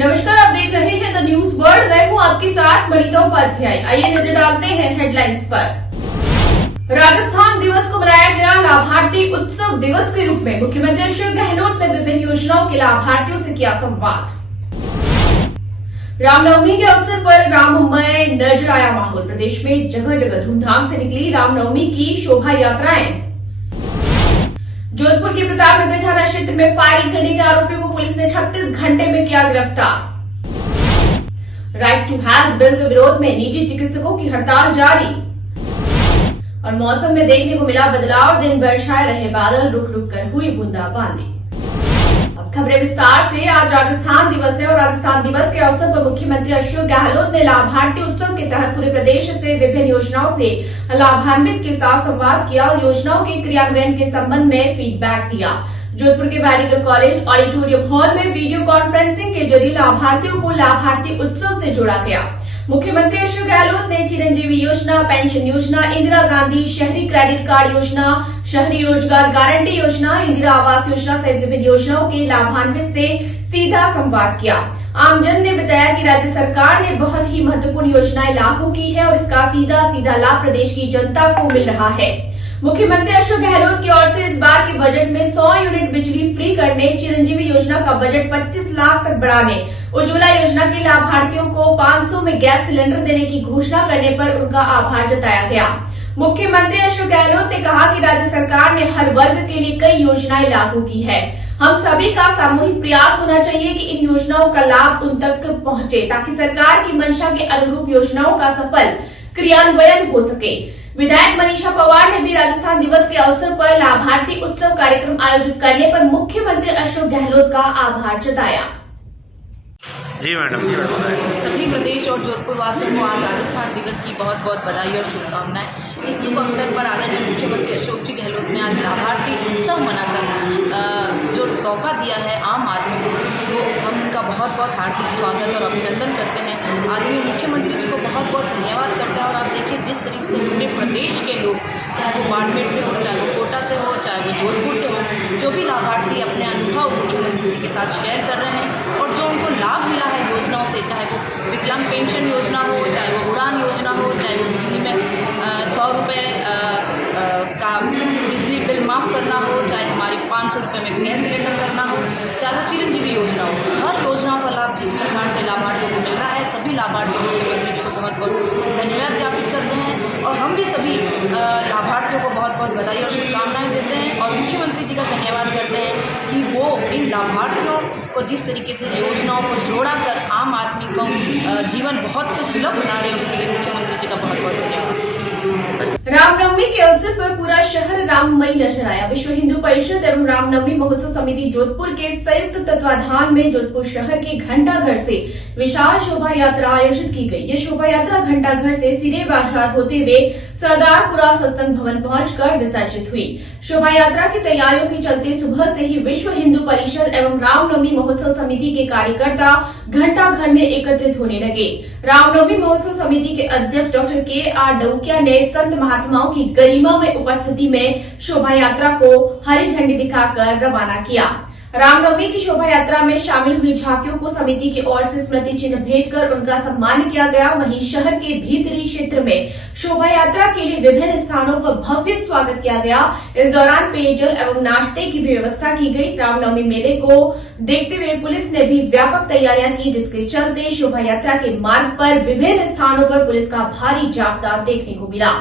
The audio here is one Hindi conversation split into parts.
नमस्कार, आप देख रहे हैं द न्यूज वर्ल्ड। मैं हूं आपके साथ मनीता उपाध्याय। आइए नजर डालते हैं हेडलाइंस पर। राजस्थान दिवस को मनाया गया लाभार्थी उत्सव दिवस के रूप में। मुख्यमंत्री अशोक गहलोत ने विभिन्न योजनाओं के लाभार्थियों से किया संवाद। रामनवमी के अवसर पर राममय नजर आया माहौल। प्रदेश में जगह जगह धूमधाम से निकली रामनवमी की शोभा यात्राएं। जोधपुर के प्रतापनगर थाना क्षेत्र में फायरिंग करने के आरोपियों को पुलिस ने 36 घंटे में किया गिरफ्तार। राइट टू हेल्थ बिल के विरोध में निजी चिकित्सकों की हड़ताल जारी। और मौसम में देखने को मिला बदलाव। दिन भर छाए रहे बादल, रुक रुक कर हुई बूंदाबांदी। अब खबरें विस्तार से। आज राजस्थान दिवस है और राजस्थान दिवस के अवसर पर मुख्यमंत्री अशोक गहलोत ने लाभार्थी उत्सव के तहत पूरे प्रदेश से विभिन्न योजनाओं से लाभान्वित के साथ संवाद किया और योजनाओं के क्रियान्वयन के संबंध में फीडबैक लिया। जोधपुर के मेडिकल कॉलेज ऑडिटोरियम हॉल में वीडियो कॉन्फ्रेंसिंग के जरिए लाभार्थियों को लाभार्थी उत्सव से जोड़ा गया। मुख्यमंत्री अशोक गहलोत ने चिरंजीवी योजना, पेंशन योजना, इंदिरा गांधी शहरी क्रेडिट कार्ड योजना, शहरी रोजगार गारंटी योजना, इंदिरा आवास योजना सहित विभिन्न योजनाओं के लाभान्वित से सीधा संवाद किया। आमजन ने बताया कि राज्य सरकार ने बहुत ही महत्वपूर्ण योजनाएं लागू की है और इसका सीधा लाभ प्रदेश की जनता को मिल रहा है। मुख्यमंत्री अशोक गहलोत की ओर से इस बार के बजट में 100 यूनिट बिजली फ्री करने, चिरंजीवी योजना का बजट 25 लाख तक बढ़ाने, उज्ज्वला योजना के लाभार्थियों को 500 में गैस सिलेंडर देने की घोषणा करने पर उनका आभार जताया गया। मुख्यमंत्री अशोक गहलोत ने कहा कि राज्य सरकार ने हर वर्ग के लिए कई योजनाएं लागू की है। हम सभी का सामूहिक प्रयास होना चाहिए कि इन योजनाओं का लाभ उन तक पहुंचे ताकि सरकार की मंशा के अनुरूप योजनाओं का सफल क्रियान्वयन हो सके। विधायक मनीषा पवार ने भी राजस्थान दिवस के अवसर पर लाभार्थी उत्सव कार्यक्रम आयोजित करने पर मुख्यमंत्री अशोक गहलोत का आभार जताया। जी मैडम। सभी प्रदेश और जोधपुर वासियों को आज राजस्थान दिवस की बहुत बहुत बधाई और शुभकामनाएं। इस शुभ अवसर पर आदरणीय मुख्यमंत्री अशोक जी गहलोत ने आज लाभार्थी उत्सव मनाकर जो तोहफा दिया है आम आदमी को, वो हम उनका बहुत बहुत हार्दिक स्वागत और अभिनंदन करते हैं। आदरणीय मुख्यमंत्री जी को बहुत बहुत धन्यवाद करते हैं। और आप देखिए जिस तरीके से पूरे प्रदेश के लोग, चाहे वो बाड़मेर से हो, चाहे वो कोटा से हो, चाहे वो जोधपुर से हो, जो भी लाभार्थी अपने अनुभव मुख्यमंत्री जी के साथ शेयर कर रहे हैं और जो उनको लाभ मिला है योजनाओं से, चाहे वो विकलांग पेंशन योजना हो, चाहे वो उड़ान योजना हो, चाहे वो बिजली में 100 रुपये का बिजली बिल माफ़ करना हो, चाहे हमारी 500 रुपये में गैस सिलेंडर करना हो, चाहे वो चिरंजीवी योजना हो, हर योजनाओं का लाभ जिस प्रकार से लाभार्थियों को मिल रहा है, सभी लाभार्थी मुख्यमंत्री जी को बहुत बहुत धन्यवाद ज्ञापित करते हैं। और हम भी सभी लाभार्थियों को बहुत बहुत बधाई और शुभकामनाएं देते हैं और मुख्यमंत्री जी का धन्यवाद करते हैं कि वो इन लाभार्थियों को जिस तरीके से योजनाओं को जोड़ा कर आम आदमी को जीवन बहुत सुलभ बना रहे हैं, उसके लिए मुख्यमंत्री जी का बहुत बहुत धन्यवाद। रामनवमी के अवसर पर पूरा शहर राममय नजर आया। विश्व हिंदू परिषद एवं रामनवमी महोत्सव समिति जोधपुर के संयुक्त तत्वाधान में जोधपुर शहर के घंटाघर से विशाल शोभा यात्रा आयोजित की गई। ये शोभा यात्रा घंटाघर से सीधे बाजार होते हुए सरदारपुरा सत्संग भवन पहुंचकर विसर्जित हुई। शोभा यात्रा की तैयारियों के चलते सुबह से ही विश्व हिंदू परिषद एवं रामनवमी महोत्सव समिति के कार्यकर्ता घंटाघर में एकत्रित होने लगे। रामनवमी महोत्सव समिति के अध्यक्ष डॉक्टर के.आर. डौकिया ने संत महात्माओं की गरिमा में उपस्थिति में शोभा यात्रा को हरी झंडी दिखाकर रवाना किया। रामनवमी की शोभा यात्रा में शामिल हुई झांकियों को समिति की ओर से स्मृति चिन्ह भेंट कर उनका सम्मान किया गया। वहीं शहर के भीतरी क्षेत्र में शोभा यात्रा के लिए विभिन्न स्थानों पर भव्य स्वागत किया गया। इस दौरान पेयजल एवं नाश्ते की भी व्यवस्था की गई। रामनवमी मेले को देखते हुए पुलिस ने भी व्यापक तैयारियां की, जिसके चलते शोभा यात्रा के मार्ग पर विभिन्न स्थानों पर पुलिस का भारी जाब्ता देखने को मिला।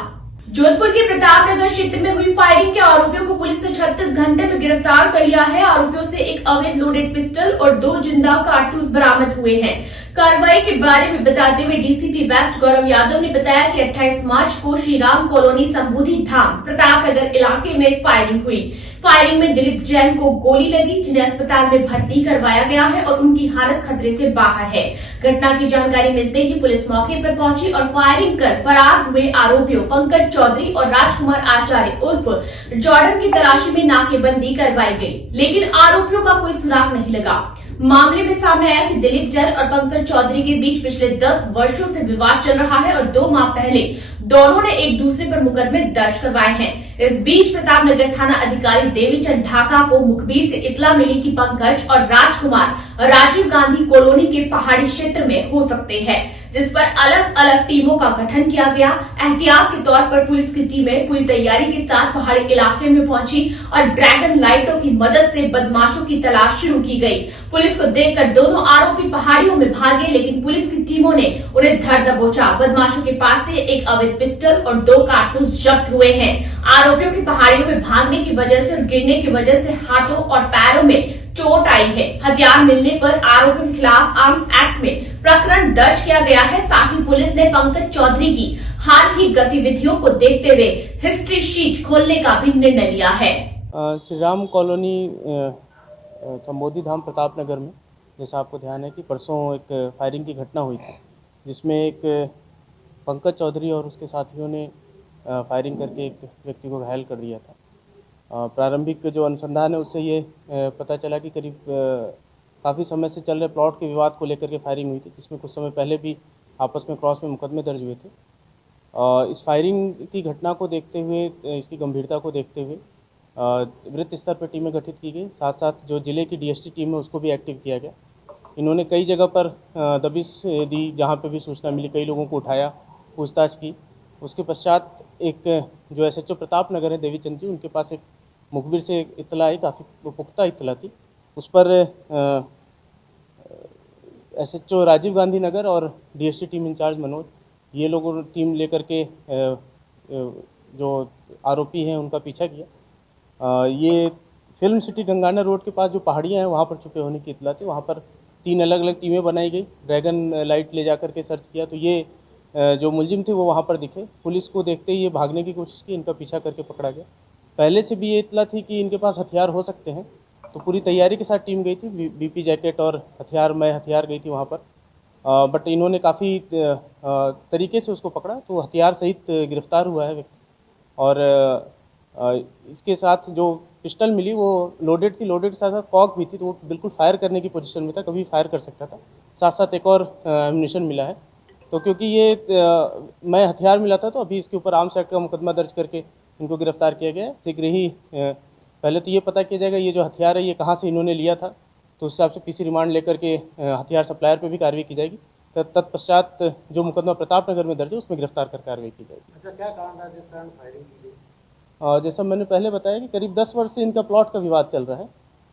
जोधपुर के प्रतापनगर क्षेत्र में हुई फायरिंग के आरोपियों को पुलिस ने 36 घंटे में गिरफ्तार कर लिया है। आरोपियों से एक अवैध लोडेड पिस्टल और 2 जिंदा कारतूस बरामद हुए हैं। कार्रवाई के बारे में बताते हुए डीसीपी वेस्ट गौरव यादव ने बताया कि 28 मार्च को श्री राम कॉलोनी संबोधि धाम प्रतापनगर इलाके में फायरिंग हुई। फायरिंग में दिलीप जैन को गोली लगी, जिन्हें अस्पताल में भर्ती करवाया गया है और उनकी हालत खतरे से बाहर है। घटना की जानकारी मिलते ही पुलिस मौके पर पहुंची और फायरिंग कर फरार हुए आरोपियों पंकज चौधरी और राजकुमार आचार्य उर्फ जॉर्डन की तलाशी में नाकेबंदी करवाई गई, लेकिन आरोपियों का कोई सुराग नहीं लगा। मामले में सामने आया कि दिलीप जैन और पंकज चौधरी के बीच पिछले 10 वर्षों से विवाद चल रहा है और 2 माह पहले दोनों ने एक दूसरे पर मुकदमे दर्ज करवाए हैं। इस बीच प्रतापनगर थाना अधिकारी देवीचंद ढाका को मुखबिर से इतला मिली कि पंकज और राजकुमार राजीव गांधी कॉलोनी के पहाड़ी क्षेत्र में हो सकते हैं, जिस पर अलग अलग टीमों का गठन किया गया। एहतियात के तौर पर पुलिस की टीमें पूरी तैयारी के साथ पहाड़ी इलाके में पहुंची और ड्रैगन लाइटों की मदद से बदमाशों की तलाश शुरू की गई। पुलिस को देखकर दोनों आरोपी पहाड़ियों में भागे, लेकिन पुलिस की टीमों ने उन्हें धर दबोचा। बदमाशों के पास से एक अवैध पिस्टल और 2 कारतूस जब्त हुए हैं। आरोपियों की पहाड़ियों में भागने की वजह से और गिरने की वजह से हाथों और पैरों में चोट आई है। हथियार मिलने पर आरोपियों के खिलाफ आर्म्स एक्ट में प्रकरण दर्ज किया गया है। साथ ही पुलिस ने पंकज चौधरी की हाल ही गतिविधियों को देखते हुए हिस्ट्री शीट खोलने का भी निर्णय लिया है। श्री राम कॉलोनी संबोधि धाम प्रतापनगर में, जैसा आपको ध्यान है कि परसों एक फायरिंग की घटना हुई थी, जिसमें एक पंकज चौधरी और उसके साथियों ने फायरिंग करके एक व्यक्ति को घायल कर दिया था। प्रारंभिक जो अनुसंधान है उससे ये पता चला कि करीब काफ़ी समय से चल रहे प्लॉट के विवाद को लेकर के फायरिंग हुई थी, जिसमें कुछ समय पहले भी आपस में क्रॉस में मुकदमे दर्ज हुए थे। इस फायरिंग की घटना को देखते हुए, इसकी गंभीरता को देखते हुए वृत्त स्तर पर टीमें गठित की गई। साथ साथ जो जिले की डीएसटी टीम है उसको भी एक्टिव किया गया। इन्होंने कई जगह पर दबिश दी, जहाँ पे भी सूचना मिली कई लोगों को उठाया, पूछताछ की। उसके पश्चात एक जो एसएचओ प्रतापनगर है देवीचंद जी, उनके पास एक मुखबिर से एक इतला आई, काफ़ी पुख्ता इतला थी। उस पर एसएचओ राजीव गांधी नगर और डीएसटी टीम इंचार्ज मनोज, ये लोगों टीम लेकर के जो आरोपी हैं उनका पीछा किया। ये फिल्म सिटी गंगाना रोड के पास जो पहाड़ियाँ हैं वहाँ पर छुपे होने की इतला थी। वहाँ पर 3 अलग अलग टीमें बनाई गई, ड्रैगन लाइट ले जा करके सर्च किया तो ये जो मुलजिम थे वो वहाँ पर दिखे। पुलिस को देखते ही ये भागने की कोशिश की, इनका पीछा करके पकड़ा गया। पहले से भी ये इतला थी कि इनके पास हथियार हो सकते हैं, तो पूरी तैयारी के साथ टीम गई थी। बीपी जैकेट और हथियार गई थी वहाँ पर, बट इन्होंने काफ़ी तरीके से उसको पकड़ा, तो हथियार सहित गिरफ्तार हुआ है व्यक्ति। और इसके साथ जो पिस्टल मिली वो लोडेड थी, लोडेड के साथ साथ कॉक भी थी, तो वो बिल्कुल फायर करने की पोजीशन में था, कभी फायर कर सकता था। साथ साथ एक और एम्यूनिशन मिला है। तो क्योंकि ये मैं हथियार मिला था, तो अभी इसके ऊपर आर्म्स एक्ट का मुकदमा दर्ज करके इनको गिरफ्तार किया गया है। शीघ्र ही पहले तो ये पता किया जाएगा ये जो हथियार है ये कहाँ से इन्होंने लिया था, तो उस हिसाब से पीसी रिमांड लेकर के हथियार सप्लायर पे भी कार्रवाई की जाएगी। तत्पश्चात जो मुकदमा प्रतापनगर में दर्ज है उसमें गिरफ्तार कर कार्रवाई की जाएगी। अच्छा, क्या कारण था जिस कारण फायरिंग की गई? जैसा मैंने पहले बताया कि करीब 10 वर्ष से इनका प्लॉट का विवाद चल रहा है,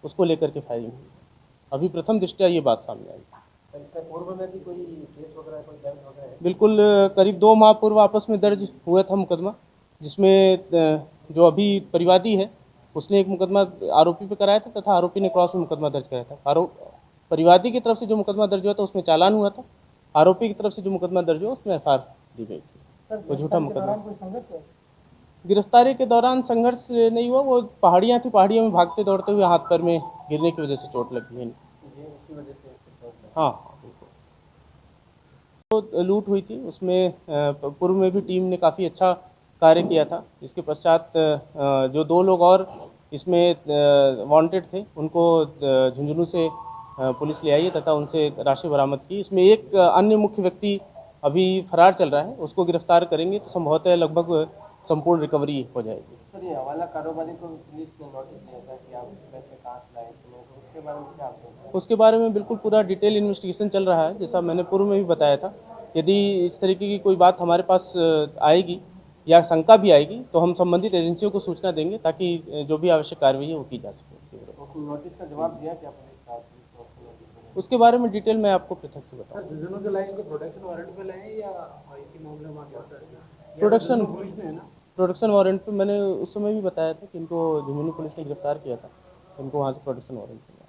उसको लेकर के फायरिंग हुई। अभी प्रथम दृष्टया ये बात सामने आई। इससे पूर्व में भी कोई केस वगैरह, कोई दर्ज वगैरह है? बिल्कुल, करीब 2 माह पूर्व आपस में दर्ज हुआ था मुकदमा, जिसमें जो अभी परिवादी है उसने एक मुकदमा आरोपी पे कराया था तथा आरोपी ने क्रॉस में मुकदमा दर्ज कराया था। परिवादी की तरफ से जो मुकदमा दर्ज हुआ था उसमें चालान हुआ था, आरोपी की तरफ से जो मुकदमा दर्ज हुआ उसमें एफआईआर दी गई थी। वो झूठा मुकदमा। गिरफ्तारी के दौरान संघर्ष नहीं हुआ, वो पहाड़ियाँ थी, पहाड़ियों में भागते दौड़ते हुए हाथ पैर में गिरने की वजह से चोट लगी है। हाँ, तो लूट हुई थी, उसमें पूर्व में भी टीम ने काफ़ी अच्छा कार्य किया था। इसके पश्चात जो 2 लोग और इसमें वांटेड थे उनको झुंझुनू से पुलिस ले आई है तथा उनसे राशि बरामद की। इसमें एक अन्य मुख्य व्यक्ति अभी फरार चल रहा है, उसको गिरफ्तार करेंगे तो संभवतः लगभग संपूर्ण रिकवरी हो जाएगी। सर, ये हवाला कारोबारी को पुलिस ने नोटिस दिया था कि आप पैसे कहाँ से लाए, तो उसके बारे में क्या आपको? उसके बारे में बिल्कुल पूरा डिटेल इन्वेस्टिगेशन चल रहा है, जैसा मैंने पूर्व में भी बताया था। यदि इस तरीके की कोई बात हमारे पास आएगी या शंका भी आएगी तो हम संबंधित एजेंसियों को सूचना देंगे ताकि जो भी आवश्यक कार्रवाई है वो की जा सके। तो नोटिस का जवाब दिया क्या पुलिस का? उसके बारे में डिटेल मैं आपको पृथक से बताऊँ। सर, झुंझुनू के लाइन को प्रोटेक्शन वारंट पे लाए या इसी मामले में प्रोटेक्शन वारंट पे मैंने उस समय भी बताया था कि इनको झुंझुनू पुलिस ने गिरफ्तार किया था, इनको वहाँ से प्रोटेक्शन वारंट मिला।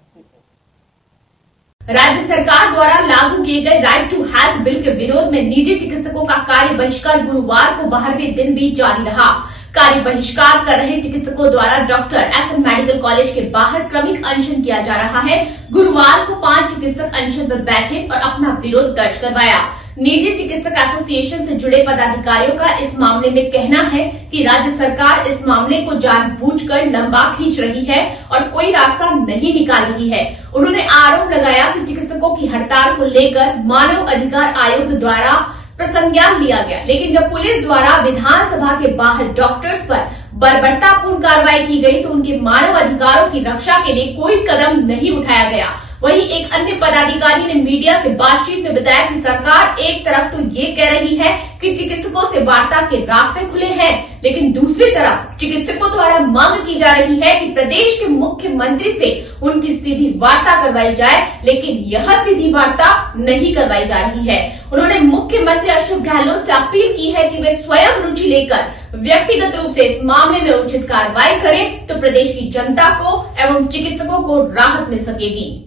राज्य सरकार द्वारा लागू किए गए राइट टू हेल्थ बिल के विरोध में निजी चिकित्सकों का कार्य बहिष्कार गुरुवार को 12वें दिन भी जारी रहा। कार्य बहिष्कार कर रहे चिकित्सकों द्वारा डॉक्टर एसएम मेडिकल कॉलेज के बाहर क्रमिक अनशन किया जा रहा है। गुरुवार को 5 चिकित्सक अनशन पर बैठे और अपना विरोध दर्ज करवाया। निजी चिकित्सक एसोसिएशन से जुड़े पदाधिकारियों का इस मामले में कहना है कि राज्य सरकार इस मामले को जानबूझकर लंबा खींच रही है और कोई रास्ता नहीं निकाल रही है। उन्होंने आरोप लगाया कि चिकित्सकों की हड़ताल को लेकर मानव अधिकार आयोग द्वारा प्रसंज्ञान लिया गया। लेकिन जब पुलिस द्वारा विधानसभा के बाहर डॉक्टर्स पर बर्बरतापूर्ण कार्रवाई की गई तो उनके मानव अधिकारों की रक्षा के लिए कोई कदम नहीं उठाया गया। वहीं एक अन्य पदाधिकारी ने मीडिया से बातचीत में बताया कि सरकार एक तरफ तो ये कह रही है कि चिकित्सकों से वार्ता के रास्ते खुले हैं, लेकिन दूसरी तरफ चिकित्सकों द्वारा मांग की जा रही है कि प्रदेश के मुख्यमंत्री से उनकी सीधी वार्ता करवाई जाए, लेकिन यह सीधी वार्ता नहीं करवाई जा रही है। उन्होंने मुख्यमंत्री अशोक गहलोत से अपील की है कि वे स्वयं रुचि लेकर व्यक्तिगत रूप से इस मामले में उचित कार्रवाई करें तो प्रदेश की जनता को एवं चिकित्सकों को राहत मिल सकेगी।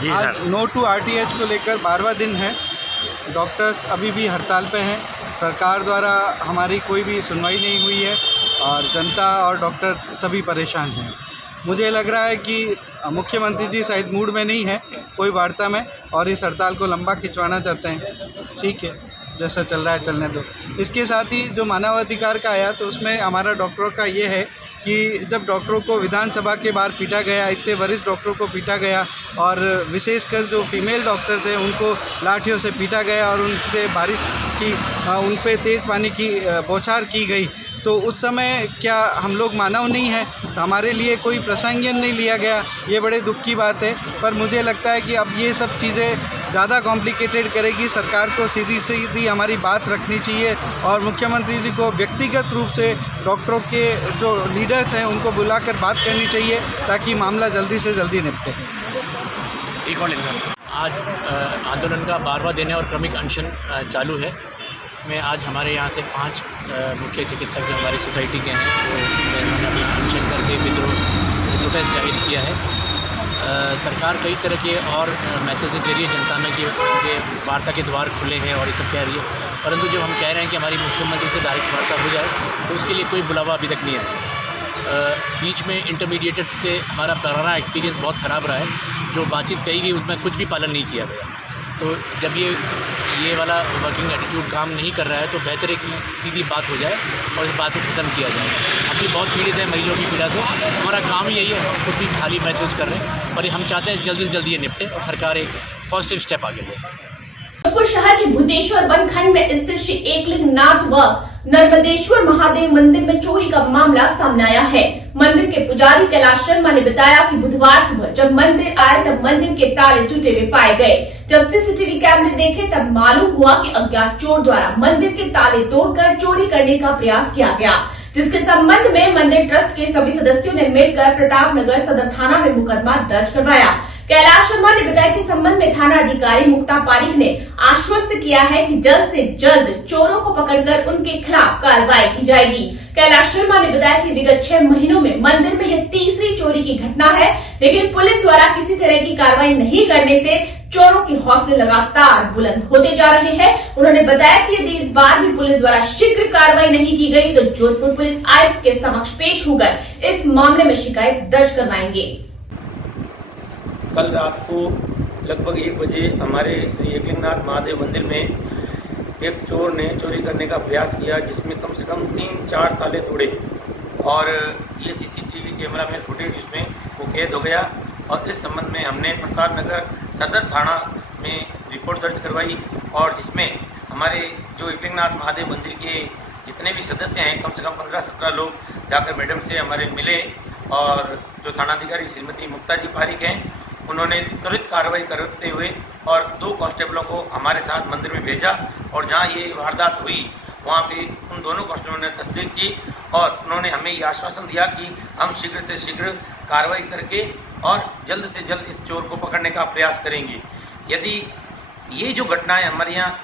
जी आज सर। नो टू आरटीएच को लेकर 12वां दिन है। डॉक्टर्स अभी भी हड़ताल पे हैं। सरकार द्वारा हमारी कोई भी सुनवाई नहीं हुई है और जनता और डॉक्टर सभी परेशान हैं। मुझे लग रहा है कि मुख्यमंत्री जी शायद मूड में नहीं है कोई वार्ता में और इस हड़ताल को लंबा खिंचवाना चाहते हैं। ठीक है, जैसा चल रहा है चलने दो। इसके साथ ही जो मानवाधिकार का आया तो उसमें हमारा डॉक्टरों का ये है कि जब डॉक्टरों को विधानसभा के बाहर पीटा गया, इतने वरिष्ठ डॉक्टरों को पीटा गया और विशेषकर जो फीमेल डॉक्टर्स हैं उनको लाठियों से पीटा गया और उनसे बारिश की उन पे तेज़ पानी की बौछार की गई, तो उस समय क्या हम लोग मानव नहीं हैं? तो हमारे लिए कोई प्रसंज्ञान नहीं लिया गया। ये बड़े दुख की बात है। पर मुझे लगता है कि अब ये सब चीज़ें ज़्यादा कॉम्प्लिकेटेड करेगी। सरकार को सीधी सीधी हमारी बात रखनी चाहिए और मुख्यमंत्री जी को व्यक्तिगत रूप से डॉक्टरों के जो लीडर्स हैं उनको बुलाकर बात करनी चाहिए ताकि मामला जल्दी से जल्दी निपटे। आज आंदोलन का 12वां दिन है और क्रमिक अनशन चालू है। इसमें आज हमारे यहाँ से 5 मुख्य चिकित्सक जो हमारी सोसाइटी के हैं वो उन्होंने अपना अनशन करके विद्रोह प्रोटेस्ट जाहिर किया है। सरकार कई तरह के और मैसेज दे रही है जनता में कि उनके वार्ता के द्वार खुले हैं और ये सब कह रही है, परंतु जब हम कह रहे हैं कि हमारी मुख्यमंत्री से डायरेक्ट वार्ता हो जाए तो उसके लिए कोई बुलावा अभी तक नहीं आया। बीच में इंटरमीडिएटेड से हमारा पुराना एक्सपीरियंस बहुत ख़राब रहा है। जो बातचीत कही गई उसमें कुछ भी पालन नहीं किया गया। तो जब ये वाला वर्किंग एटीट्यूड काम नहीं कर रहा है तो बेहतर है कि सीधी बात हो जाए और इस बात को ख़त्म किया जाए। हम भी बहुत पीड़ित हैं मरीजों की पीड़ा से, हमारा काम ही यही है, हम खुद भी खाली महसूस कर रहे हैं और हम चाहते हैं जल्दी से जल्दी ये निपटे और सरकार एक पॉजिटिव स्टेप आगे ले। जोधपुर शहर के भूतेश्वर वन खंड में स्थित श्री एकलिंगनाथ व नर्मदेश्वर महादेव मंदिर में चोरी का मामला सामने आया है। मंदिर के पुजारी कैलाश शर्मा ने बताया कि बुधवार सुबह जब मंदिर आए तब मंदिर के ताले टूटे हुए पाए गए। जब सीसीटीवी कैमरे देखे तब मालूम हुआ कि अज्ञात चोर द्वारा मंदिर के ताले तोड़कर चोरी करने का प्रयास किया गया, जिसके संबंध में मंदिर ट्रस्ट के सभी सदस्यों ने मिलकर प्रतापनगर सदर थाना में मुकदमा दर्ज करवाया। कैलाश शर्मा ने बताया कि संबंध में थाना अधिकारी मुक्ता पारिक ने आश्वस्त किया है कि जल्द से जल्द चोरों को पकड़कर उनके खिलाफ कार्रवाई की जाएगी। कैलाश शर्मा ने बताया कि विगत 6 महीनों में मंदिर में यह तीसरी चोरी की घटना है, लेकिन पुलिस द्वारा किसी तरह की कार्रवाई नहीं करने से चोरों के हौसले लगातार बुलंद होते जा रहे हैं। उन्होंने बताया कि यदि इस बार भी पुलिस द्वारा शीघ्र कार्रवाई नहीं की गई तो जोधपुर पुलिस आयुक्त के समक्ष पेश होकर इस मामले में शिकायत दर्ज करवाएंगे। कल रात को लगभग 1 बजे हमारे श्री एकलिंगनाथ महादेव मंदिर में एक चोर ने चोरी करने का प्रयास किया, जिसमें कम से कम 3-4 ताले तोड़े और ये सीसीटीवी कैमरा में फुटेज उसमें वो कैद हो गया। और इस संबंध में हमने प्रतापनगर सदर थाना में रिपोर्ट दर्ज करवाई और जिसमें हमारे जो एकलिंगनाथ महादेव मंदिर के जितने भी सदस्य हैं कम से कम 15-17 लोग जाकर मैडम से हमारे मिले और जो थानाधिकारी श्रीमती मुक्ता जी पारिक हैं उन्होंने त्वरित कार्रवाई करते हुए और 2 कांस्टेबलों को हमारे साथ मंदिर में भेजा और जहां ये वारदात हुई वहां पे उन दोनों कांस्टेबलों ने तस्दीक की और उन्होंने हमें ये आश्वासन दिया कि हम शीघ्र से शीघ्र कार्रवाई करके और जल्द से जल्द इस चोर को पकड़ने का प्रयास करेंगे। यदि ये जो घटना है हमारे यहाँ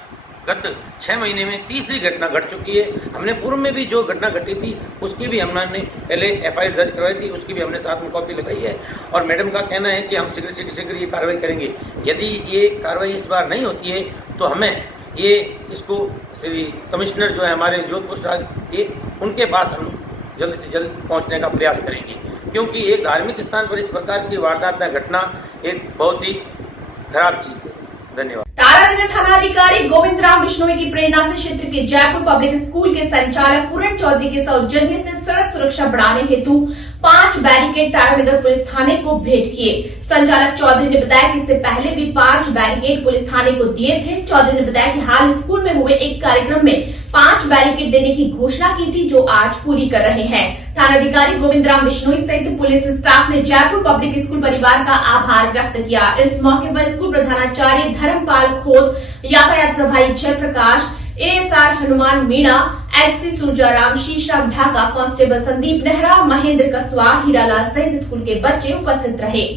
गत 6 महीने में तीसरी घटना घट चुकी है। हमने पूर्व में भी जो घटना घटी थी उसकी भी हमने पहले एफआईआर दर्ज करवाई थी, उसकी भी हमने साथ में कॉपी लगाई है और मैडम का कहना है कि हम शीघ्र से शीघ्र ये कार्रवाई करेंगे। यदि ये कार्रवाई इस बार नहीं होती है तो हमें ये इसको श्री कमिश्नर जो है हमारे जोधपुर राज्य के उनके पास हम जल्द से जल्द पहुँचने का प्रयास करेंगे, क्योंकि एक धार्मिक स्थान पर इस प्रकार की वारदात घटना एक बहुत ही खराब चीज़ है। धन्यवाद। तारानगर थाना अधिकारी गोविंद राम बिश्नोई की प्रेरणा से क्षेत्र के जयपुर पब्लिक स्कूल के संचालक पूरन चौधरी के सौजन्य से सड़क सुरक्षा बढ़ाने हेतु 5 बैरिकेड तारानगर पुलिस थाने को भेंट किए। संचालक चौधरी ने बताया कि इससे पहले भी 5 बैरिकेड पुलिस थाने को दिए थे। चौधरी ने बताया कि हाल स्कूल में हुए एक कार्यक्रम में 5 बैरिकेड देने की घोषणा की थी, जो आज पूरी कर रहे हैं। थानाधिकारी गोविंद राम बिश्नोई सहित पुलिस स्टाफ ने जयपुर पब्लिक स्कूल परिवार का आभार व्यक्त किया। इस मौके पर स्कूल प्रधानाचार्य धर्मपाल खोत, यातायात प्रभारी Jaiprakash, ASR Hanuman Meena, HC Surajaram, Sheesharam Dhaka, constable Sandeep Nehra, Mahendra Kaswa, Hiralal सहित स्कूल के बच्चे उपस्थित रहे।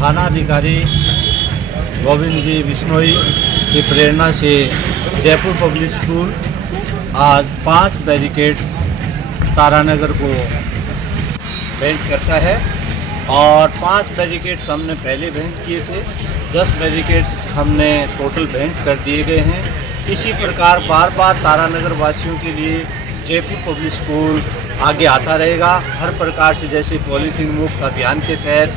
थाना अधिकारी गोविंद जी बिश्नोई की प्रेरणा से जयपुर पब्लिक स्कूल आज 5 बैरिकेड्स तारानगर को भेंट करता है और 5 बैरिकेड्स हमने पहले भेंट किए थे। 10 बैरिकेड्स हमने टोटल भेंट कर दिए गए हैं। इसी प्रकार बार बार तारानगर वासियों के लिए जयपुर पब्लिक स्कूल आगे आता रहेगा, हर प्रकार से, जैसे पॉलीथीन मुक्त अभियान के तहत,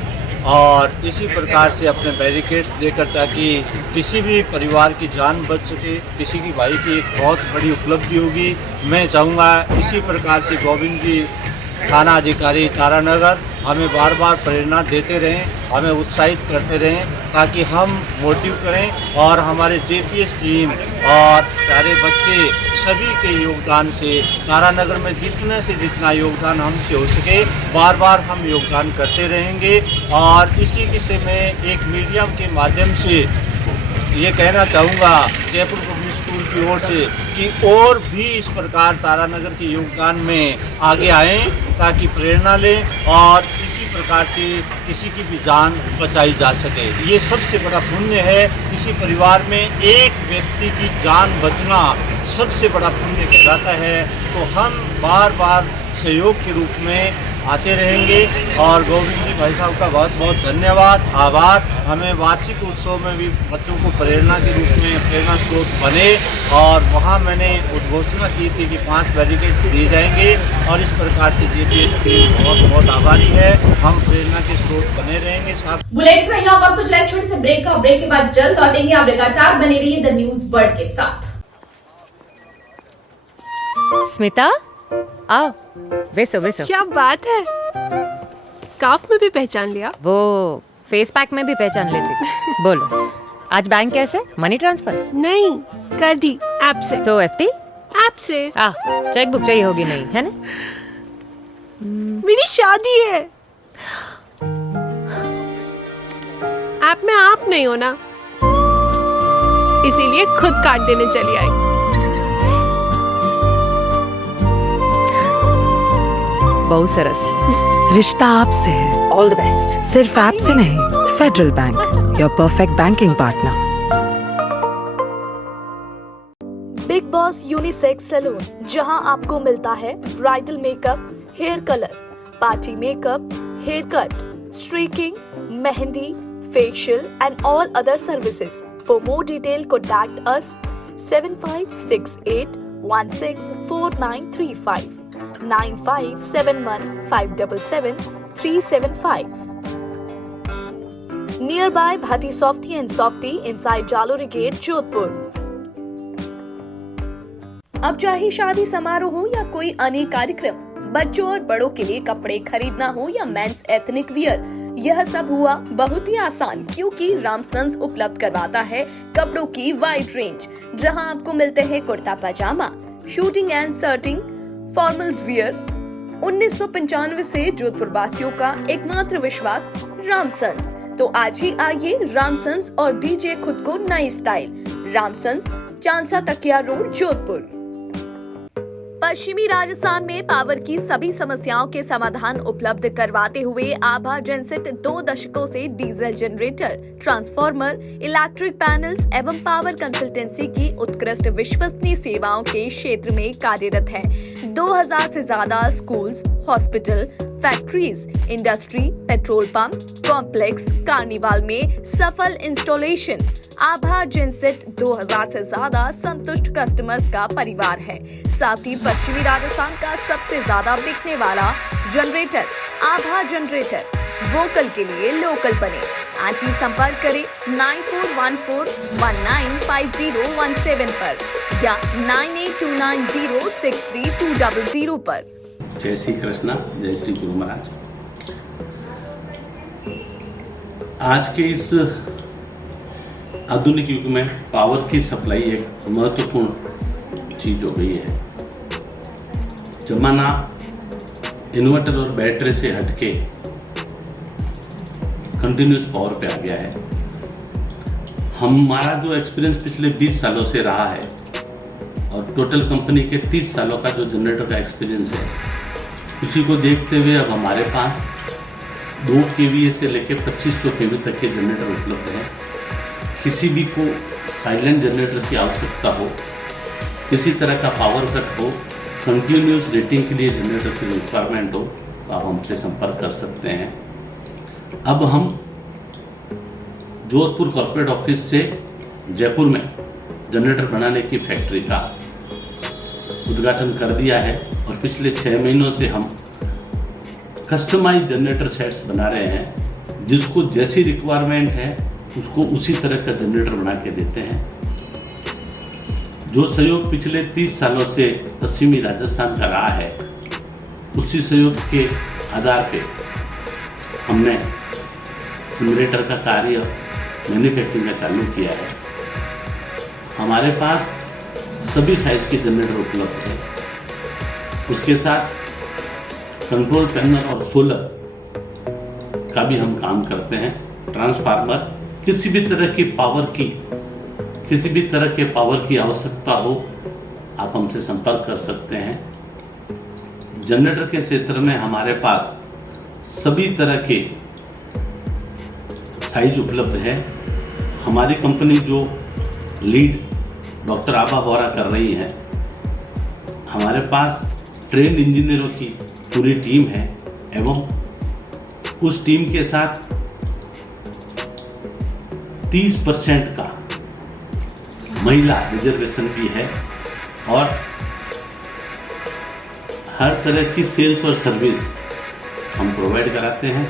और इसी प्रकार से अपने बैरिकेड्स देकर, ताकि किसी भी परिवार की जान बच सके। किसी की भाई की एक बहुत बड़ी उपलब्धि होगी। मैं चाहूँगा इसी प्रकार से गोविंद जी थाना अधिकारी तारानगर हमें बार बार प्रेरणा देते रहें, हमें उत्साहित करते रहें, ताकि हम मोटिव करें और हमारे जेपीएस टीम और प्यारे बच्चे सभी के योगदान से तारानगर में जितना से जितना योगदान हमसे हो सके बार बार हम योगदान करते रहेंगे। और इसी के से मैं एक मीडियम के माध्यम से ये कहना चाहूँगा जयपुर पब्लिक स्कूल की ओर से कि और भी इस प्रकार तारानगर के योगदान में आगे आएँ, ताकि प्रेरणा लें और इसी प्रकार से किसी की भी जान बचाई जा सके। ये सबसे बड़ा पुण्य है। किसी परिवार में एक व्यक्ति की जान बचना सबसे बड़ा पुण्य कहलाता है। तो हम बार बार सहयोग के रूप में आते रहेंगे। और गोविंद जी भाई साहब का बहुत बहुत धन्यवाद, आभार। हमें वार्षिक उत्सव में भी बच्चों को प्रेरणा के रूप में प्रेरणा स्रोत बने, और वहाँ मैंने उद्घोषणा की थी कि 5 बैरिकेड्स दिए जाएंगे, और इस प्रकार से जेपीएस टीम बहुत बहुत आभारी है। हम प्रेरणा के स्रोत बने रहेंगे। साहब बुलेटिन में यहाँ वक्त चला छोटे से ब्रेक का। ब्रेक के बाद जल्द लौटेंगे। आप लगातार बने रहिए द न्यूज बर्ड के साथ। स्मिता आओ, वैसो वैसो। क्या बात है, स्कार्फ में भी पहचान लिया? वो फेस पैक में भी पहचान लेती। बोलो, आज बैंक कैसे? Money transfer? नहीं, कर दी ऐप से। तो एफडी? ऐप से। चेक बुक चाहिए होगी, नहीं है ना? मेरी शादी है। ऐप में आप नहीं हो ना, इसीलिए खुद काट देने चली आई। बहुत सरस। रिश्ता आपसे है। All the best. सिर्फ ऐप से नहीं, federal bank, your perfect banking partner. Big boss unisex salon, जहां आपको मिलता है bridal makeup, hair colour, party makeup, haircut, streaking, mehndi, facial and all other services. For more detail contact us 7568164935 9571577375 nearby Bhatti Softy and Softy inside Jalori Gate, Jodhpur. अब चाहे शादी समारोह हो या कोई अन्य कार्यक्रम, बच्चों और बड़ों के लिए कपड़े खरीदना हो या मेंस एथनिक वियर, यह सब हुआ बहुत ही आसान, क्योंकि रामसन्स उपलब्ध करवाता है कपड़ों की वाइड रेंज, जहां आपको मिलते हैं kurta pyjama, suiting and shirting, formals wear. 1995 से जोधपुर वासियों का एकमात्र विश्वास रामसन्स। तो आज ही आइए रामसन्स और दीजिए खुद को नई स्टाइल। रामसन्स, चांसा तकिया रोड, जोधपुर। पश्चिमी राजस्थान में पावर की सभी समस्याओं के समाधान उपलब्ध करवाते हुए आभा जेनसेट 2 दशकों से diesel generator, transformer, electric panels एवं पावर कंसल्टेंसी की उत्कृष्ट विश्वसनीय सेवाओं के क्षेत्र में कार्यरत है। 2000 से ज्यादा schools, hospital, factories, industry, petrol pump, complex, carnival में सफल इंस्टॉलेशन। आभा जेनसेट 2000 से ज्यादा संतुष्ट कस्टमर्स का परिवार है। साथ ही पश्चिमी राजस्थान का सबसे ज्यादा बिकने वाला जनरेटर आभा जनरेटर। वोकल के लिए लोकल बने। आज ही संपर्क करें 9414195017 पर या 9829063200 पर। जय श्री कृष्णा, जय श्री गुरु महाराज। आज के इस आधुनिक युग में पावर की सप्लाई एक महत्वपूर्ण चीज हो गई है। जमाना इन्वर्टर और बैटरी से हटके कंटिन्यूस पावर पे आ गया है। हमारा जो एक्सपीरियंस पिछले 20 सालों से रहा है और टोटल कंपनी के 30 सालों का जो जनरेटर का एक्सपीरियंस है, उसी को देखते हुए अब हमारे पास 2 kVA से लेकर 2500 kV तक के जनरेटर उपलब्ध हैं। किसी भी को साइलेंट जनरेटर की आवश्यकता हो, किसी तरह का पावर कट हो, कंटिन्यूस रेटिंग के लिए जनरेटर की रिक्वायरमेंट हो, तो आप हमसे संपर्क कर सकते हैं। अब हम जोधपुर कॉर्पोरेट ऑफिस से जयपुर में जनरेटर बनाने की फैक्ट्री का उद्घाटन कर दिया है और पिछले 6 महीनों से हम कस्टमाइज जनरेटर सेट्स बना रहे हैं। जिसको जैसी रिक्वायरमेंट है उसको उसी तरह का जनरेटर बना के देते हैं। जो सहयोग पिछले 30 सालों से पश्चिमी राजस्थान का रहा है, उसी सहयोग के आधार पे हमने जनरेटर का कार्य मैन्युफैक्चरिंग का चालू किया है। हमारे पास सभी साइज के जनरेटर उपलब्ध है। उसके साथ कंट्रोल पैनल और सोलर का भी हम काम करते हैं। ट्रांसफार्मर, किसी भी तरह के पावर की आवश्यकता हो, आप हमसे संपर्क कर सकते हैं। जनरेटर के क्षेत्र में हमारे पास सभी तरह के साइज उपलब्ध है। हमारी कंपनी जो लीड डॉक्टर आभा बोरा कर रही है, हमारे पास ट्रेन इंजीनियरों की पूरी टीम है एवं उस टीम के साथ 30% का महिला रिजर्वेशन भी है और हर तरह की सेल्स और सर्विस हम प्रोवाइड कराते हैं।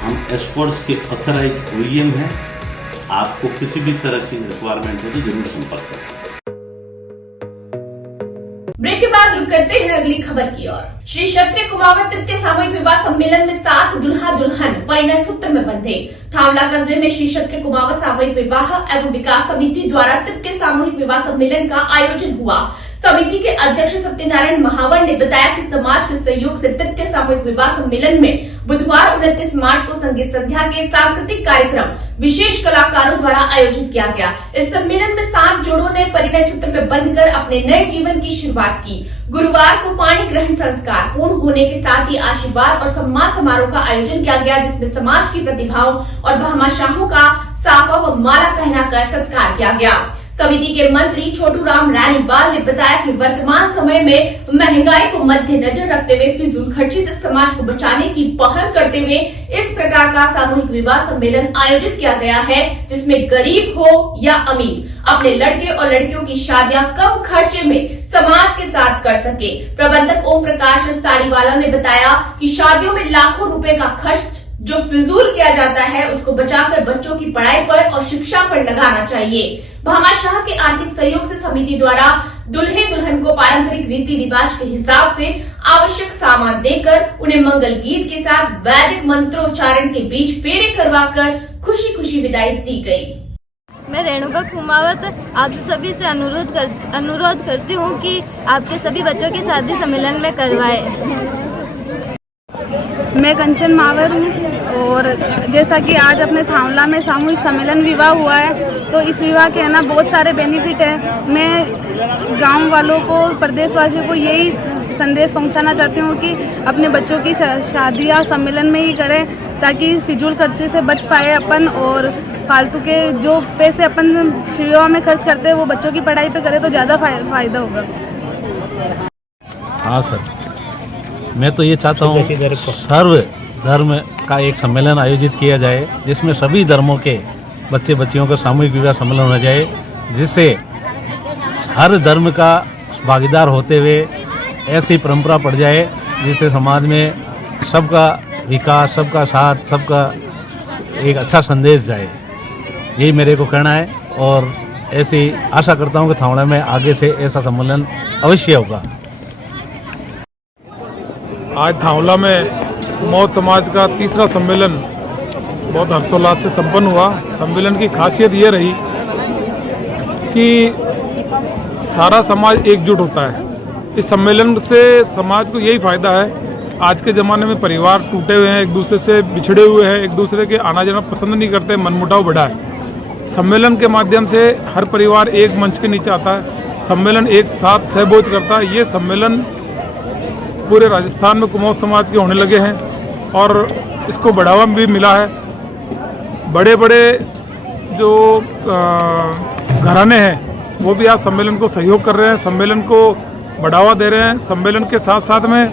हम एस्कॉर्ट्स के ऑथराइज OEM हैं। आपको किसी भी तरह की रिक्वायरमेंट हो तो जरूर संपर्क करें। ब्रेक के बाद रुक करते हैं अगली खबर की ओर। श्री क्षत्रिय कुमावत तृतीय सामूहिक विवाह सम्मेलन में 7 दुल्हा दुल्हन परिणय सूत्र में बंधे। थावला कस्बे में श्री क्षत्रिय कुमावत सामूहिक विवाह एवं विकास समिति द्वारा तृतीय सामूहिक विवाह सम्मेलन का आयोजन हुआ। समिति के अध्यक्ष सत्यनारायण महावर ने बताया कि समाज के सहयोग से तृतीय सामूहिक विवाह सम्मेलन में बुधवार 29 मार्च को संगीत संध्या के सांस्कृतिक कार्यक्रम विशेष कलाकारों द्वारा आयोजित किया गया। इस सम्मेलन में 7 जोड़ों ने परिणय सूत्र में बंधकर अपने नए जीवन की शुरुआत की। गुरुवार को पाणी ग्रहण संस्कार पूर्ण होने के साथ ही आशीर्वाद और सम्मान समारोह का आयोजन किया गया, जिसमें समाज की प्रतिभाओं और भामाशाहों का साफा व माला पहनाकर सत्कार किया गया। समिति के मंत्री छोटू राम रानीवाल ने बताया कि वर्तमान समय में महंगाई को मद्देनजर रखते हुए फिजूल खर्ची से समाज को बचाने की पहल करते हुए इस प्रकार का सामूहिक विवाह सम्मेलन आयोजित किया गया है, जिसमें गरीब हो या अमीर अपने लड़के और लड़कियों की शादियां कम खर्चे में समाज के साथ कर सके। प्रबंधक ओम प्रकाश साड़ीवाला ने बताया कि शादियों में लाखों रुपए का खर्च जो फिजूल किया जाता है, उसको बचाकर बच्चों की पढ़ाई पर और शिक्षा पर लगाना चाहिए। भामाशाह के आर्थिक सहयोग से समिति द्वारा दुल्हे दुल्हन को पारंपरिक रीति रिवाज के हिसाब से आवश्यक सामान देकर उन्हें मंगल गीत के साथ वैदिक मंत्रोच्चारण के बीच फेरे करवाकर खुशी खुशी विदाई दी गई। मैं रेणुका कुमावत आप सभी से अनुरोध करती हूँ कि आपके सभी बच्चों की शादी सम्मेलन में करवाएं। मैं कंचन मावर हूँ और जैसा कि आज अपने थावला में सामूहिक सम्मेलन विवाह हुआ है, तो इस विवाह के ना बहुत सारे बेनिफिट हैं। मैं गांव वालों को, प्रदेशवासियों को यही संदेश पहुंचाना चाहती हूँ कि अपने बच्चों की शादियाँ सम्मेलन में ही करें, ताकि फिजूल खर्चे से बच पाए अपन और फालतू के जो पैसे अपन विवाह में खर्च करते हैं वो बच्चों की पढ़ाई पे करें तो ज़्यादा फायदा होगा। हाँ सर, मैं तो ये चाहता हूँ सर्व धर्म का एक सम्मेलन आयोजित किया जाए, जिसमें सभी धर्मों के बच्चे बच्चियों का सामूहिक विवाह सम्मेलन हो जाए, जिससे हर धर्म का भागीदार होते हुए ऐसी परंपरा पड़ जाए जिससे समाज में सबका विकास, सबका साथ, सबका एक अच्छा संदेश जाए, यही मेरे को कहना है। और ऐसी आशा करता हूँ कि थावड़ा में आगे से ऐसा सम्मेलन अवश्य होगा। आज थावला में मौत समाज का तीसरा सम्मेलन बहुत हर्षोल्लास से संपन्न हुआ। सम्मेलन की खासियत ये रही कि सारा समाज एकजुट होता है। इस सम्मेलन से समाज को यही फायदा है। आज के ज़माने में परिवार टूटे हुए हैं, एक दूसरे से बिछड़े हुए हैं, एक दूसरे के आना जाना पसंद नहीं करते, मनमुटाव बढ़ा है। सम्मेलन के माध्यम से हर परिवार एक मंच के नीचे आता है, सम्मेलन एक साथ सहभोज करता है। ये सम्मेलन पूरे राजस्थान में कुमाऊं समाज के होने लगे हैं और इसको बढ़ावा भी मिला है। बड़े बड़े जो घराने हैं वो भी आज सम्मेलन को सहयोग कर रहे हैं, सम्मेलन को बढ़ावा दे रहे हैं। सम्मेलन के साथ साथ में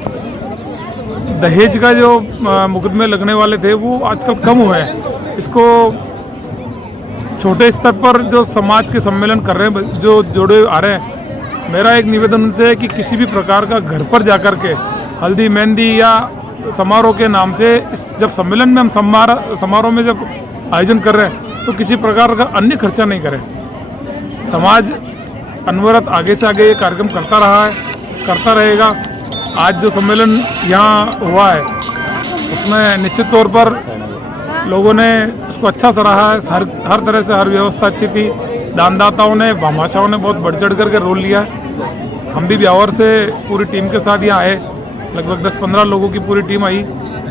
दहेज का जो मुकदमे लगने वाले थे वो आजकल कम हुए हैं। इसको छोटे स्तर पर जो समाज के सम्मेलन कर रहे हैं, जो जोड़े आ रहे हैं, मेरा एक निवेदन उनसे है कि किसी भी प्रकार का घर पर जाकर के हल्दी मेहंदी या समारोह के नाम से जब सम्मेलन में हम समारोह में जब आयोजन कर रहे हैं तो किसी प्रकार का अन्य खर्चा नहीं करें। समाज अनवरत आगे से आगे ये कार्यक्रम करता रहा है, करता रहेगा। आज जो सम्मेलन यहाँ हुआ है उसमें निश्चित तौर पर लोगों ने उसको अच्छा सराहा है। हर तरह से हर व्यवस्था अच्छी थी। दानदाताओं ने, भामाशाहों ने बहुत बढ़ चढ़ करके रोल लिया है। हम भी ब्यावर से पूरी टीम के साथ यहाँ आए, लगभग 10-15 लोगों की पूरी टीम आई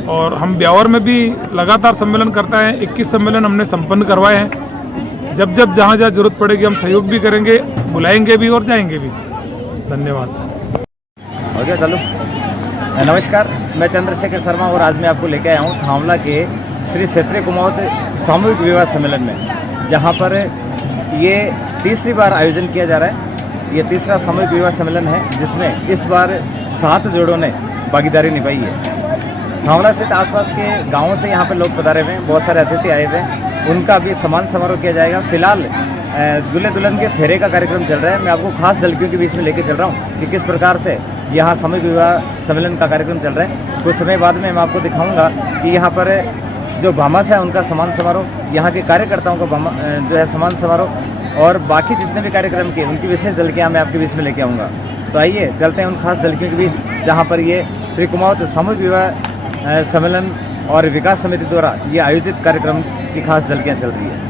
और हम ब्यावर में भी लगातार सम्मेलन करता है। 21 सम्मेलन हमने संपन्न करवाए हैं। जब जब जहाँ जहाँ जरूरत पड़ेगी हम सहयोग भी करेंगे, बुलाएंगे भी और जाएंगे भी। धन्यवाद। हो गया, चलो। नमस्कार, मैं चंद्रशेखर शर्मा और आज मैं आपको लेकर आया हूँ थावला के श्री क्षेत्रीय कुमाऊं सामूहिक विवाह सम्मेलन में, जहाँ पर ये तीसरी बार आयोजन किया जा रहा है। ये तीसरा सामूहिक विवाह सम्मेलन है जिसमें इस बार 7 जोड़ों ने भागीदारी निभाई है। थावला से आसपास के गाँवों से यहाँ पर लोग पधारे हुए हैं, बहुत सारे अतिथि आए हुए हैं। उनका भी सम्मान समारोह किया जाएगा। फिलहाल दूल्हे दुल्हन के फेरे का कार्यक्रम चल रहा है। मैं आपको खास झलकियों के बीच में लेके चल रहा हूँ कि किस प्रकार से यहाँ सामूहिक विवाह सम्मेलन का कार्यक्रम चल रहा है। कुछ समय बाद में मैं आपको दिखाऊंगा कि यहाँ पर जो भामाशाह है उनका सम्मान समारोह, यहाँ के कार्यकर्ताओं का जो है सम्मान समारोह और बाकी जितने भी कार्यक्रम के उनकी विशेष झलकियाँ मैं आपके बीच में लेके आऊँगा। तो आइए चलते हैं उन खास झलकियों के बीच जहाँ पर ये श्री कुमाऊं सामूहिक विवाह सम्मेलन और विकास समिति द्वारा ये आयोजित कार्यक्रम की खास झलकियाँ चल रही है।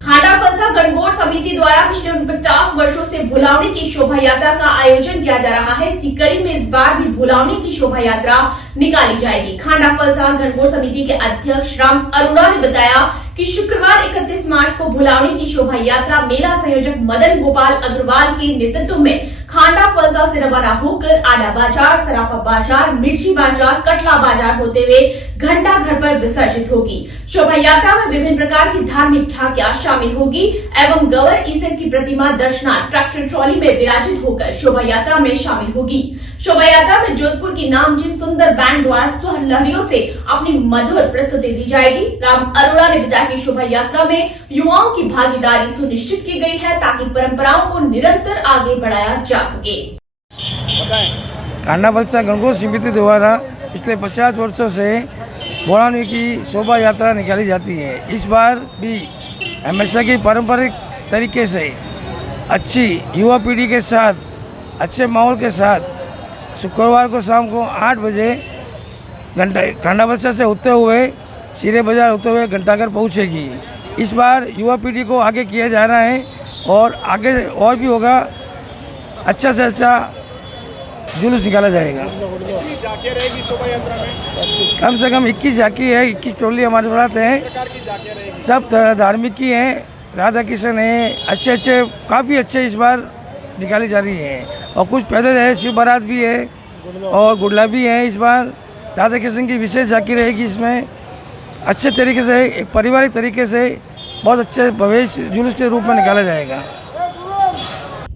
खांडा फलसा गणगौर समिति द्वारा पिछले 50 वर्षों से भुलावनी की शोभा यात्रा का आयोजन किया जा रहा है। इसी कड़ी में इस बार भी भुलावनी की शोभा यात्रा निकाली जाएगी। खांडा फलसा गणगौर समिति के अध्यक्ष राम अरोड़ा ने बताया कि शुक्रवार 31 मार्च को भुलावनी की शोभा यात्रा मेला संयोजक मदन गोपाल अग्रवाल के नेतृत्व में खांडा फलसा से रवाना होकर आडा बाजार, सराफा बाजार, मिर्ची बाजार, कटला बाजार होते हुए घंटा घर पर विसर्जित होगी। शोभा यात्रा में विभिन्न प्रकार की धार्मिक झांकियां शामिल होगी एवं गवर ईसर की प्रतिमा दर्शनार्थ ट्रैक्टर ट्रॉली में विराजित होकर शोभा यात्रा में शामिल होगी। शोभा यात्रा में जोधपुर की नामचीन सुंदर बैंड द्वारा स्वर लहरियों से अपनी मधुर प्रस्तुति दी जाएगी। राम अरोड़ा ने बताया कि शोभा यात्रा में युवाओं की भागीदारी सुनिश्चित की गई है ताकि परंपराओं को निरंतर आगे बढ़ाया जा सके। खांडा फलसा गणगौर समिति द्वारा पिछले 50 वर्षों से भुलावनी की शोभा यात्रा निकाली जाती है। इस बार भी हमेशा की पारंपरिक तरीके से अच्छी युवा पीढ़ी के साथ, अच्छे माहौल के साथ शुक्रवार को शाम को 8 बजे खांडा फलसा से होते हुए सीरे बाजार होते हुए घंटाघर पहुंचेगी। इस बार युवा पीढ़ी को आगे किया जा रहा है और आगे और भी होगा। अच्छा से अच्छा जुलूस निकाला जाएगा। कम से कम 21 झांकी है, 21 टोली हमारे साथ हैं। सब धार्मिक की हैं, राधा कृष्ण है, अच्छे काफ़ी अच्छे इस बार निकाली जा रही है। और कुछ पैदल है, शिव बारात भी है और गुडला भी है। इस बार राधा कृष्ण की विशेष झांकी रहेगी। इसमें अच्छे तरीके से, एक पारिवारिक तरीके से बहुत अच्छे भव्य जुलूस के रूप में निकाला जाएगा।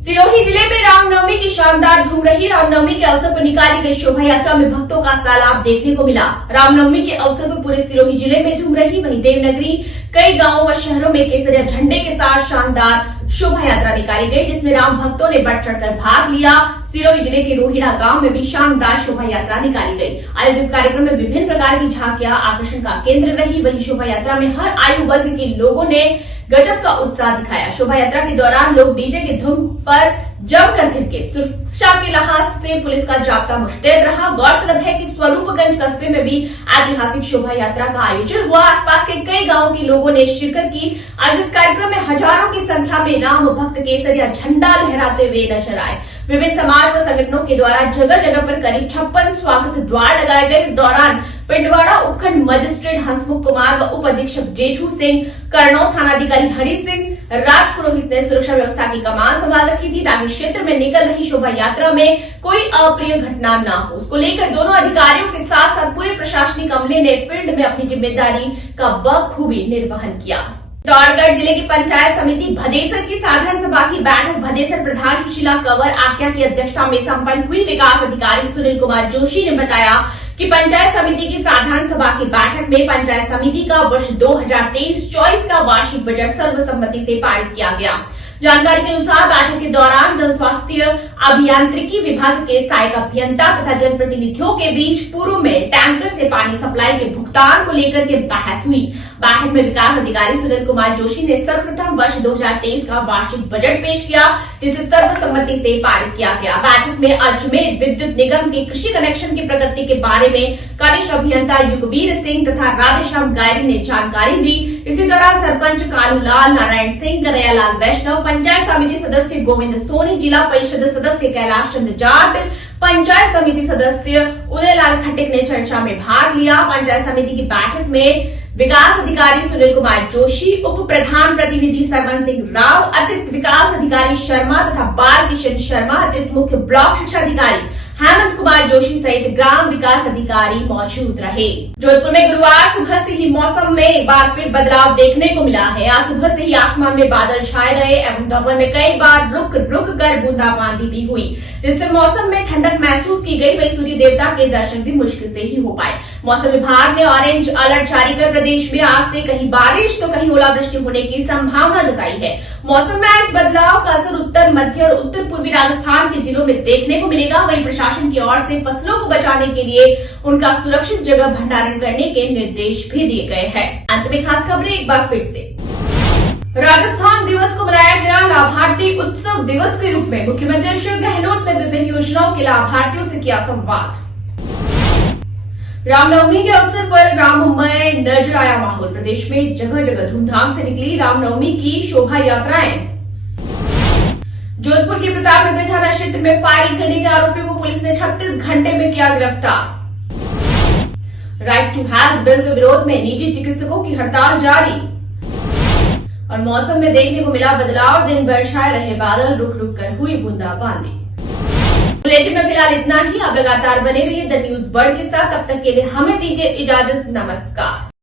सिरोही जिले में रामनवमी की शानदार धूम रही। रामनवमी के अवसर पर निकाली गई शोभा यात्रा में भक्तों का सैलाब देखने को मिला। रामनवमी के अवसर पर पूरे सिरोही जिले में धूम रही। वहीं देवनगरी कई गांवों व शहरों में केसरिया झंडे के साथ शानदार शोभा यात्रा निकाली गई, जिसमें राम भक्तों ने बढ़ चढ़कर भाग लिया। सिरोही जिले के रोहिड़ा गांव में भी शानदार शोभा यात्रा निकाली गई। आयोजित कार्यक्रम में विभिन्न प्रकार की झांकियां आकर्षण का केंद्र रही। वहीं शोभा यात्रा में हर आयु वर्ग के लोगों ने गजब का उत्साह दिखाया। शोभा यात्रा के दौरान लोग डीजे की धुन पर जमकर थिरके। सुरक्षा के लिहाज से पुलिस का जाब्ता मुस्तैद रहा। गौरतलब है कि स्वरूपगंज कस्बे में भी ऐतिहासिक शोभा यात्रा का आयोजन हुआ। आसपास के कई गांवों के लोगों ने शिरकत की। आयोजित कार्यक्रम में हजारों की संख्या में राम भक्त केसरिया झंडा लहराते हुए नजर आए। विभिन्न समाज व संगठनों के द्वारा जगह जगह पर करीब 56 स्वागत द्वार लगाए गए। इस दौरान पिंडवाड़ा उपखंड मजिस्ट्रेट हंसमुख कुमार व उप अधीक्षक जेठू सिंह, करनौल थानाधिकारी हरि सिंह, राजपुरोहित ने सुरक्षा व्यवस्था की कमान संभाल रखी थी, ताकि क्षेत्र में निकल रही शोभा यात्रा में कोई अप्रिय घटना न हो। उसको लेकर दोनों अधिकारियों के साथ साथ पूरे प्रशासनिक अमले ने फील्ड में अपनी जिम्मेदारी का बखूबी निर्वहन किया। चित्तौड़गढ़ जिले की पंचायत समिति भदेसर की साधारण सभा की बैठक भदेसर प्रधान सुशीला कंवर आक्या की अध्यक्षता में संपन्न हुई। विकास अधिकारी सुनील कुमार जोशी ने बताया कि पंचायत समिति की साधारण सभा की बैठक में पंचायत समिति का वर्ष 2023-24 का वार्षिक बजट सर्वसम्मति से पारित किया गया। जानकारी के अनुसार बैठक के दौरान जन स्वास्थ्य अभियांत्रिकी विभाग के सहायक अभियंता तथा जनप्रतिनिधियों के बीच पूर्व में टैंकर से पानी सप्लाई के भुगतान को लेकर के बहस हुई। बैठक में विकास अधिकारी सुनील कुमार जोशी ने सर्वप्रथम वर्ष 2023 का वार्षिक बजट पेश किया, जिसे सर्वसम्मति से पारित किया गया। बैठक में अजमेर विद्युत निगम के कृषि कनेक्शन की प्रगति के बारे में कनिष्ठ अभियंता युगवीर सिंह तथा राधेश्याम गायरी ने जानकारी दी। इसी दौरान सरपंच कालूलाल नारायण सिंह, कन्हैयालाल वैष्णव, पंचायत समिति सदस्य गोविंद सोनी, जिला परिषद सदस्य कैलाश चंद्र जाट, पंचायत समिति सदस्य उदयलाल खट्टिक ने चर्चा में भाग लिया। पंचायत समिति की बैठक में विकास अधिकारी सुनील कुमार जोशी, उप प्रधान प्रतिनिधि सरवन सिंह राव, अतिरिक्त विकास अधिकारी शर्मा तथा बाल किशन शर्मा, अतिरिक्त मुख्य ब्लॉक शिक्षा अधिकारी हेमंत कुमार जोशी सहित ग्राम विकास अधिकारी मौजूद रहे। जोधपुर में गुरुवार सुबह से ही मौसम में एक बार फिर बदलाव देखने को मिला है। आज सुबह से ही आसमान में बादल छाए रहे एवं दोपहर में कई बार रुक रुक कर बूंदाबांदी भी हुई, जिससे मौसम में ठंडक महसूस की गई। वही सूर्य देवता के दर्शन भी मुश्किल से ही हो पाए। मौसम विभाग ने ऑरेंज अलर्ट जारी कर प्रदेश में आज से कहीं बारिश तो कहीं ओलावृष्टि होने की संभावना जताई है। मौसम में इस बदलाव का असर उत्तर मध्य और उत्तर पूर्वी राजस्थान के जिलों में देखने को मिलेगा। वहीं प्रशासन की ओर से फसलों को बचाने के लिए उनका सुरक्षित जगह भंडारण करने के निर्देश भी दिए गए हैं। अंत में खास खबरें एक बार फिर से। राजस्थान दिवस को मनाया गया लाभार्थी उत्सव दिवस के रूप में। मुख्यमंत्री अशोक गहलोत ने विभिन्न योजनाओं के लाभार्थियों से किया संवाद। रामनवमी के अवसर पर राममय नजर आया माहौल। प्रदेश में जगह जगह धूमधाम से निकली रामनवमी की शोभा यात्राएं। जोधपुर के प्रतापनगर थाना क्षेत्र में फायरिंग करने के आरोपियों को पुलिस ने 36 घंटे में किया गिरफ्तार। राइट टू हेल्थ बिल के विरोध में निजी चिकित्सकों की हड़ताल जारी। और मौसम में देखने को मिला बदलाव, दिन भर छाए रहे बादल, रुक रुक कर हुई बूंदाबांदी। बुलेटिन में फिलहाल इतना ही। आप लगातार बने रहिए द न्यूज वर्ल्ड के साथ। तब तक के लिए हमें दीजिए इजाजत। नमस्कार।